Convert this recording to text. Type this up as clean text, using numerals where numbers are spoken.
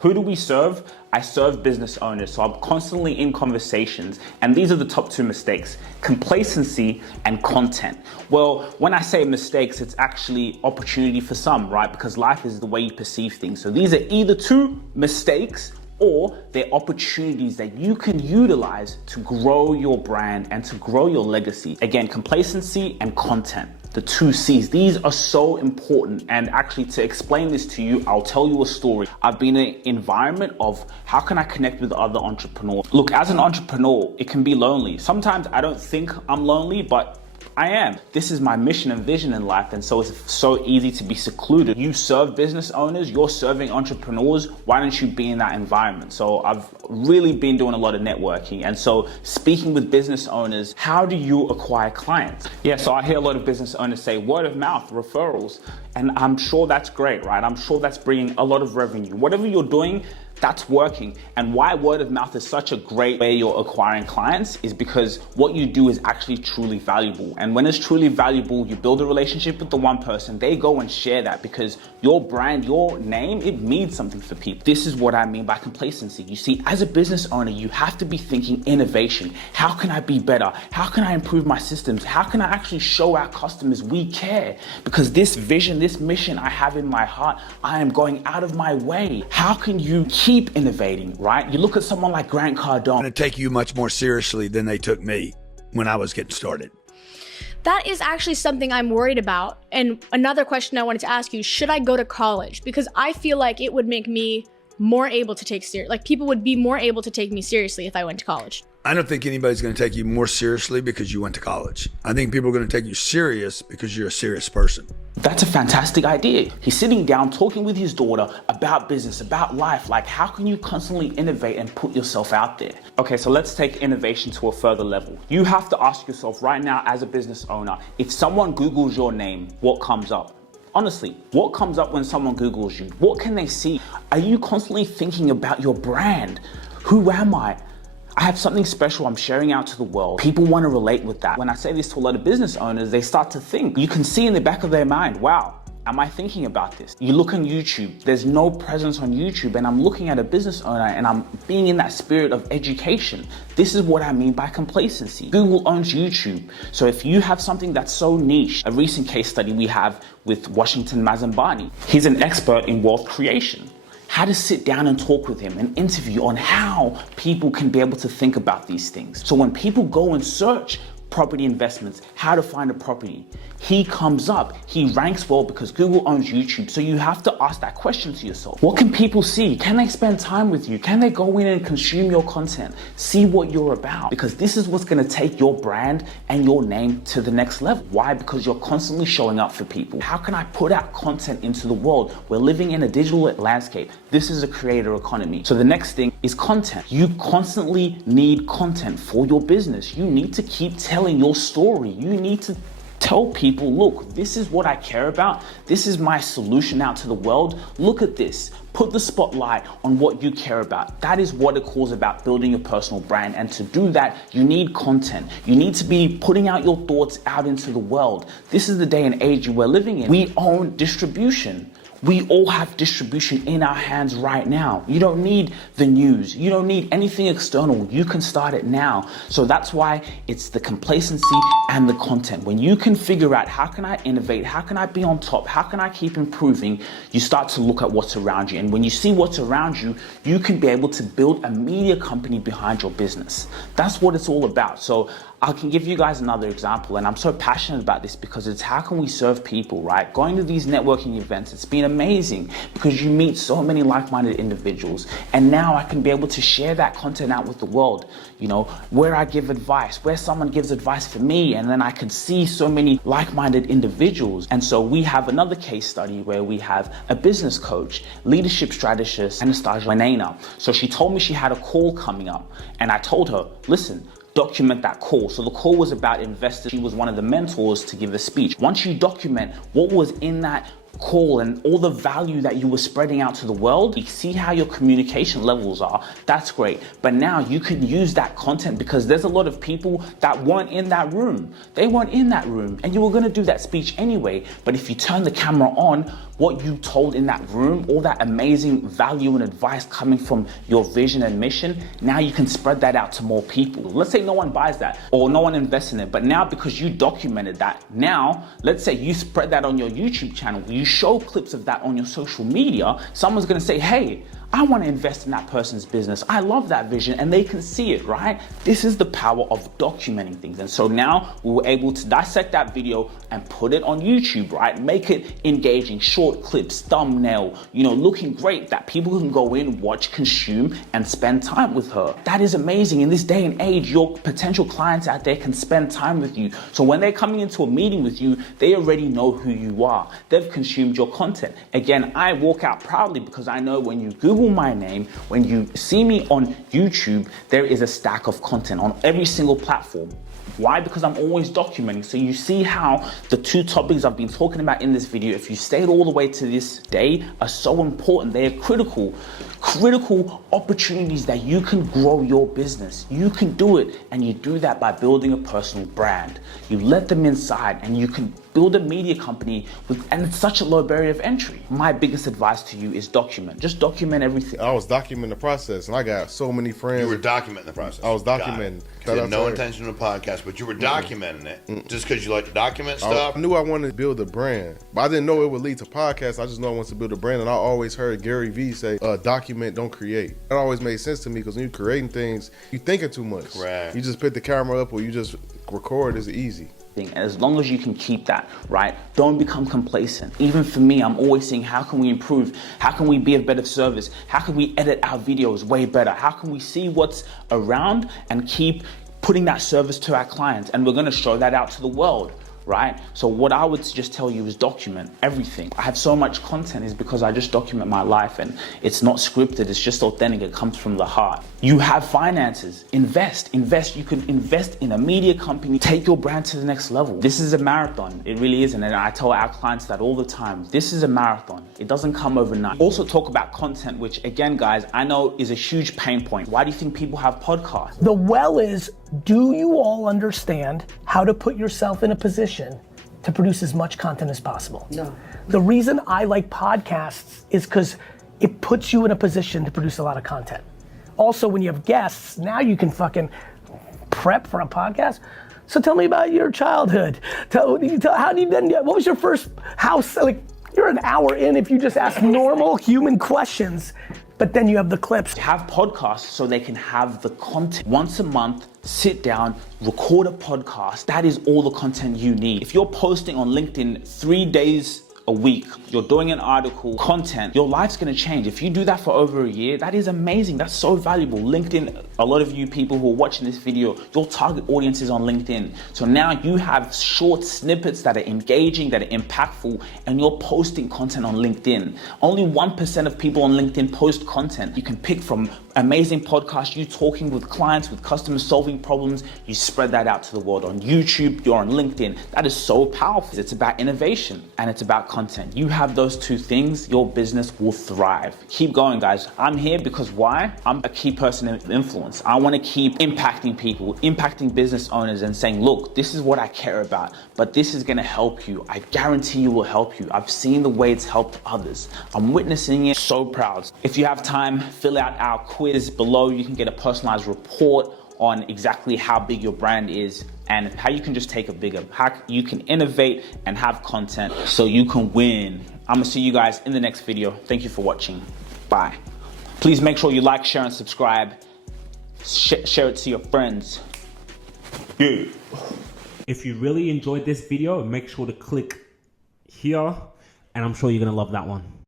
Who do we serve? I serve business owners, so I'm constantly in conversations, and these are the top two mistakes: complacency and content. Well, when I say mistakes, it's actually opportunity for some, right? Because life is the way you perceive things. So these are either two mistakes or they're opportunities that you can utilize to grow your brand and to grow your legacy. Again, complacency and content. The two C's. These are so important. And actually, to explain this to you, I'll tell you a story. I've been in an environment of how can I connect with other entrepreneurs? Look, as an entrepreneur, it can be lonely. Sometimes I don't think I'm lonely, but I am. This is my mission and vision in life, and so it's so easy to be secluded. You serve business owners, you're serving entrepreneurs, why don't you be in that environment? So I've really been doing a lot of networking, and so speaking with business owners, how do you acquire clients? Yeah, so I hear a lot of business owners say word of mouth, referrals, and I'm sure that's great, right? I'm sure that's bringing a lot of revenue. Whatever you're doing, that's working. And why word of mouth is such a great way you're acquiring clients is because what you do is actually truly valuable. And when it's truly valuable, you build a relationship with the one person, they go and share that because your brand, your name, it means something for people. This is what I mean by complacency. You see, as a business owner, you have to be thinking innovation. How can I be better? How can I improve my systems? How can I actually show our customers we care? Because this vision, this mission I have in my heart, I am going out of my way. How can you keep innovating, right? You look at someone like Grant Cardone. I'm going to take you much more seriously than they took me when I was getting started. That is actually something I'm worried about. And another question I wanted to ask you, should I go to college? Because I feel like it would make me more able to take people would be more able to take me seriously if I went to college. I don't think anybody's going to take you more seriously because you went to college. I think people are going to take you serious because you're a serious person. That's a fantastic idea. He's sitting down talking with his daughter about business, about life. Like, how can you constantly innovate and put yourself out there? Okay, so let's take innovation to a further level. You have to ask yourself right now as a business owner, if someone Googles your name, what comes up? Honestly, what comes up when someone Googles you? What can they see? Are you constantly thinking about your brand? Who am I? I have something special I'm sharing out to the world. People want to relate with that. When I say this to a lot of business owners, they start to think. You can see in the back of their mind, wow, am I thinking about this? You look on YouTube, there's no presence on YouTube, and I'm looking at a business owner and I'm being in that spirit of education. This is what I mean by complacency. Google owns YouTube. So if you have something that's so niche, a recent case study we have with Washington Mazambani, he's an expert in wealth creation. How to sit down and talk with him and interview on how people can be able to think about these things. So when people go and search property investments, how to find a property, he comes up, he ranks well because Google owns YouTube. So you have to ask that question to yourself. What can people see? Can they spend time with you? Can they go in and consume your content? See what you're about, because this is what's going to take your brand and your name to the next level. Why? Because you're constantly showing up for people. How can I put out content into the world? We're living in a digital landscape. This is a creator economy. So the next thing is content. You constantly need content for your business. You need to keep telling your story. You need to tell people, look, this is what I care about. This is my solution out to the world. Look at this. Put the spotlight on what you care about. That is what it calls about building your personal brand. And to do that, you need content. You need to be putting out your thoughts out into the world. This is the day and age we're living in. We own distribution. We all have distribution in our hands right now. You don't need the news. You don't need anything external. You can start it now. So that's why it's the complacency and the content. When you can figure out how can I innovate, how can I be on top, how can I keep improving, you start to look at what's around you. And when you see what's around you, you can be able to build a media company behind your business. That's what it's all about. So I can give you guys another example, and I'm so passionate about this because it's how can we serve people, right? Going to these networking events, it's been amazing because you meet so many like-minded individuals, and now I can be able to share that content out with the world, you know, where I give advice, where someone gives advice for me, and then I can see so many like-minded individuals. And so we have another case study where we have a business coach, leadership strategist, Anastasia Wanena. So she told me she had a call coming up, and I told her, listen, document that call. So the call was about investors. She was one of the mentors to give the speech. Once you document what was in that call and all the value that you were spreading out to the world, you see how your communication levels are. That's great. But now you can use that content because there's a lot of people that weren't in that room. They weren't in that room and you were going to do that speech anyway. But if you turn the camera on, what you told in that room, all that amazing value and advice coming from your vision and mission, now you can spread that out to more people. Let's say no one buys that or no one invests in it, but now because you documented that, now let's say you spread that on your YouTube channel, you show clips of that on your social media, someone's gonna say, hey, I want to invest in that person's business. I love that vision, and they can see it, right? This is the power of documenting things. And so now we were able to dissect that video and put it on YouTube, right? Make it engaging, short clips, thumbnail, looking great that people can go in, watch, consume, and spend time with her. That is amazing. In this day and age, your potential clients out there can spend time with you. So when they're coming into a meeting with you, they already know who you are. They've consumed your content. Again, I walk out proudly because I know when you Google my name, when you see me on YouTube, there is a stack of content on every single platform. Why? Because I'm always documenting. So you see how the two topics I've been talking about in this video, if you stayed all the way to this day, are so important. They are critical opportunities that you can grow your business. You can do it, and you do that by building a personal brand. You let them inside, and you can build a media company and it's such a low barrier of entry. My biggest advice to you is document. Just document everything. I was documenting the process, and I got so many friends. You were documenting the process. I was documenting. You had no intention of a podcast, but you were documenting it just because you like to document stuff. I knew I wanted to build a brand, but I didn't know it would lead to podcasts. I just know I wanted to build a brand, and I always heard Gary Vee say, document, don't create. That always made sense to me because when you're creating things, you're thinking too much. Right. You just put the camera up or you just record is easy. And as long as you can keep that, right? Don't become complacent. Even for me, I'm always saying, how can we improve? How can we be of better service? How can we edit our videos way better? How can we see what's around and keep putting that service to our clients? And we're gonna show that out to the world, right? So what I would just tell you is document everything. I have so much content is because I just document my life, and it's not scripted, it's just authentic, it comes from the heart. You have finances, invest. You can invest in a media company, take your brand to the next level. This is a marathon, it really isn't. And I tell our clients that all the time. This is a marathon, it doesn't come overnight. Also talk about content, which again, guys, I know is a huge pain point. Why do you think people have podcasts? The well is, do you all understand how to put yourself in a position to produce as much content as possible? No. The reason I like podcasts is because it puts you in a position to produce a lot of content. Also, when you have guests, now you can fucking prep for a podcast. So tell me about your childhood. How do you what was your first house? Like, you're an hour in if you just ask normal human questions, but then you have the clips. Have podcasts so they can have the content. Once a month, sit down, record a podcast. That is all the content you need. If you're posting on LinkedIn 3 days a week, you're doing an article, content, your life's gonna change. If you do that for over a year, that is amazing. That's so valuable. LinkedIn, a lot of you people who are watching this video, your target audience is on LinkedIn. So now you have short snippets that are engaging, that are impactful, and you're posting content on LinkedIn. Only 1% of people on LinkedIn post content. You can pick from amazing podcasts, you talking with clients, with customers, solving problems. You spread that out to the world. On YouTube, you're on LinkedIn. That is so powerful. It's about innovation and it's about content. You have those two things, your business will thrive. Keep going, guys. I'm here because why? I'm a key person of influence. I want to keep impacting people, impacting business owners and saying, look, this is what I care about, but this is going to help you. I guarantee you will help you. I've seen the way it's helped others. I'm witnessing it. So proud. If you have time, fill out our quiz below. You can get a personalized report on exactly how big your brand is and how you can just take it bigger, how you can innovate and have content so you can win. I'm gonna see you guys in the next video. Thank you for watching. Bye. Please make sure you like, share, and subscribe. Share it to your friends. Yeah. If you really enjoyed this video, make sure to click here, and I'm sure you're gonna love that one.